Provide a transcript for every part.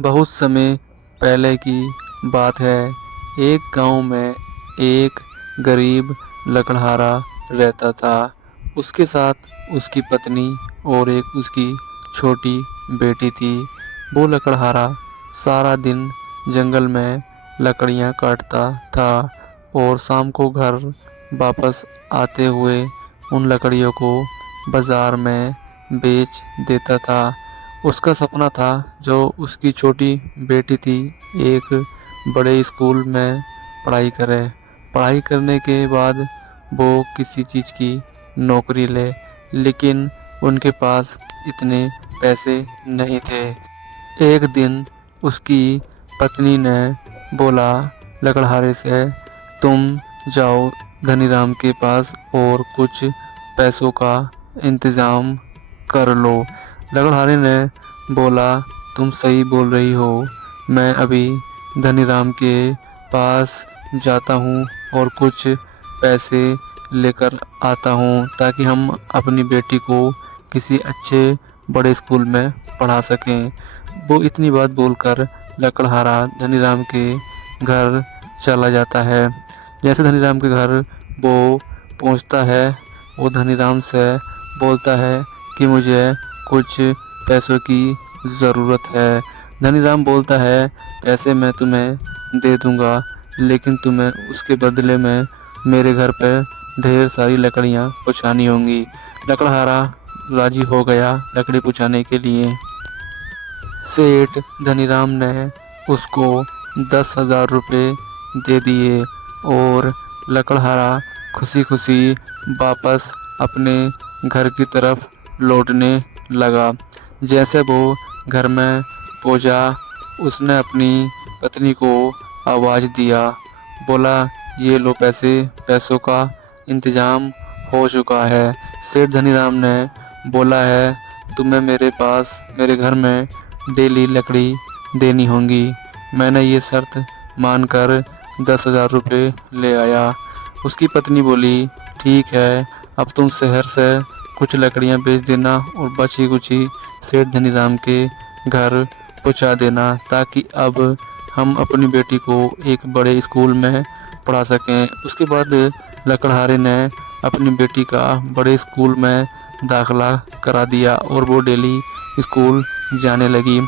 बहुत समय पहले की बात है। एक गांव में एक गरीब लकड़हारा रहता था। उसके साथ उसकी पत्नी और एक उसकी छोटी बेटी थी। वो लकड़हारा सारा दिन जंगल में लकड़ियां काटता था और शाम को घर वापस आते हुए उन लकड़ियों को बाजार में बेच देता था। उसका सपना था जो उसकी छोटी बेटी थी एक बड़े स्कूल में पढ़ाई करे। पढ़ाई करने के बाद वो किसी चीज़ की नौकरी ले, लेकिन उनके पास इतने पैसे नहीं थे। एक दिन उसकी पत्नी ने बोला लकड़हारे से, तुम जाओ धनीराम के पास और कुछ पैसों का इंतज़ाम कर लो। लकड़हारे ने बोला, तुम सही बोल रही हो। मैं अभी धनीराम के पास जाता हूँ और कुछ पैसे लेकर आता हूँ ताकि हम अपनी बेटी को किसी अच्छे बड़े स्कूल में पढ़ा सकें। वो इतनी बात बोलकर लकड़हारा धनीराम के घर चला जाता है। जैसे धनीराम के घर वो पहुंचता है, वो धनीराम से बोलता है कि मुझे कुछ पैसों की ज़रूरत है। धनीराम बोलता है, पैसे मैं तुम्हें दे दूंगा, लेकिन तुम्हें उसके बदले में मेरे घर पर ढेर सारी लकड़ियाँ पहुँचानी होंगी। लकड़हारा राजी हो गया लकड़ी पहुँचाने के लिए। सेठ धनीराम ने उसको 10,000 रुपये दे दिए और लकड़हारा खुशी खुशी वापस अपने घर की तरफ लौटने लगा। जैसे वो घर में पहुंचा, उसने अपनी पत्नी को आवाज़ दिया, बोला, ये लो पैसे, पैसों का इंतज़ाम हो चुका है। सेठ धनीराम ने बोला है, तुम्हें मेरे पास मेरे घर में डेली लकड़ी देनी होंगी। मैंने ये शर्त मानकर 10,000 रुपये ले आया। उसकी पत्नी बोली, ठीक है, अब तुम शहर से कुछ लकड़ियाँ बेच देना और बची कुची सेठ धनीराम के घर पहुँचा देना ताकि अब हम अपनी बेटी को एक बड़े स्कूल में पढ़ा सकें। उसके बाद लकड़हारे ने अपनी बेटी का बड़े स्कूल में दाखिला करा दिया और वो डेली स्कूल जाने लगी।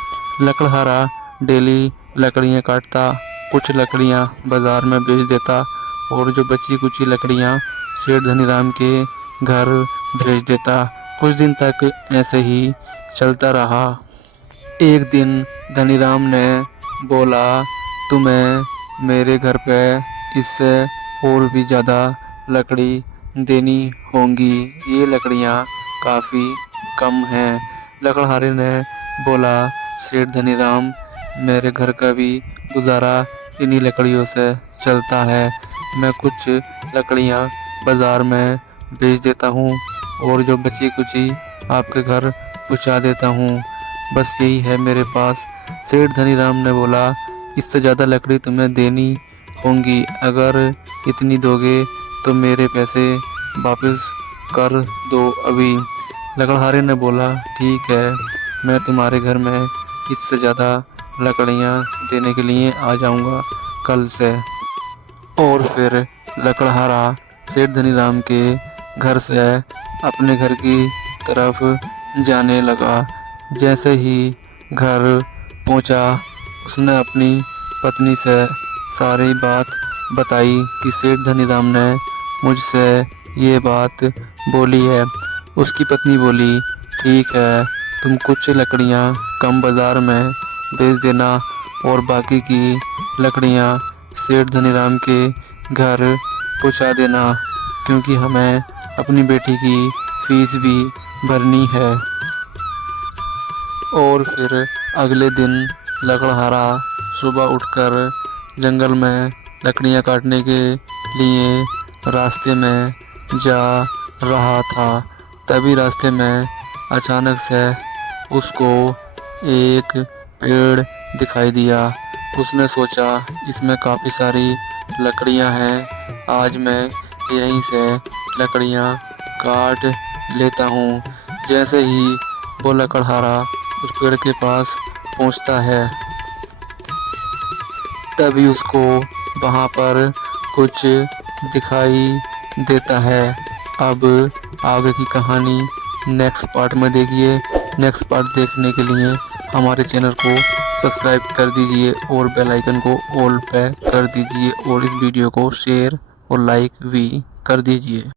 लकड़हारा डेली लकड़ियाँ काटता, कुछ लकड़ियाँ बाज़ार में बेच देता और जो बची कुची लकड़ियाँ सेठ धनीराम के घर भेज देता। कुछ दिन तक ऐसे ही चलता रहा। एक दिन धनीराम ने बोला, तुम्हें मेरे घर पे इससे और भी ज़्यादा लकड़ी देनी होंगी। ये लकड़ियाँ काफ़ी कम हैं। लकड़हारे ने बोला, सेठ धनीराम, मेरे घर का भी गुजारा इन्हीं लकड़ियों से चलता है। मैं कुछ लकड़ियाँ बाज़ार में बेच देता हूँ और जो बची कुची आपके घर पहुँचा देता हूँ। बस यही है मेरे पास। सेठ धनीराम ने बोला, इससे ज़्यादा लकड़ी तुम्हें देनी होंगी। अगर इतनी दोगे तो मेरे पैसे वापस कर दो अभी। लकड़हारे ने बोला, ठीक है, मैं तुम्हारे घर में इससे ज़्यादा लकड़ियाँ देने के लिए आ जाऊँगा कल से। और फिर लकड़हारा सेठ धनीराम के घर से अपने घर की तरफ जाने लगा। जैसे ही घर पहुंचा, उसने अपनी पत्नी से सारी बात बताई कि सेठ धनीराम ने मुझसे ये बात बोली है। उसकी पत्नी बोली, ठीक है, तुम कुछ लकड़ियाँ कम बाज़ार में बेच देना और बाकी की लकड़ियाँ सेठ धनीराम के घर पहुंचा देना, क्योंकि हमें अपनी बेटी की फीस भी भरनी है। और फिर अगले दिन लकड़हारा सुबह उठकर जंगल में लकड़ियाँ काटने के लिए रास्ते में जा रहा था। तभी रास्ते में अचानक से उसको एक पेड़ दिखाई दिया। उसने सोचा, इसमें काफ़ी सारी लकड़ियाँ हैं, आज मैं यहीं से लकड़ियाँ काट लेता हूँ। जैसे ही वो लकड़हारा उस पेड़ के पास पहुँचता है, तभी उसको वहाँ पर कुछ दिखाई देता है। अब आगे की कहानी नेक्स्ट पार्ट में देखिए। नेक्स्ट पार्ट देखने के लिए हमारे चैनल को सब्सक्राइब कर दीजिए और बेल आइकन को ऑल पे कर दीजिए और इस वीडियो को शेयर और लाइक भी कर दीजिए।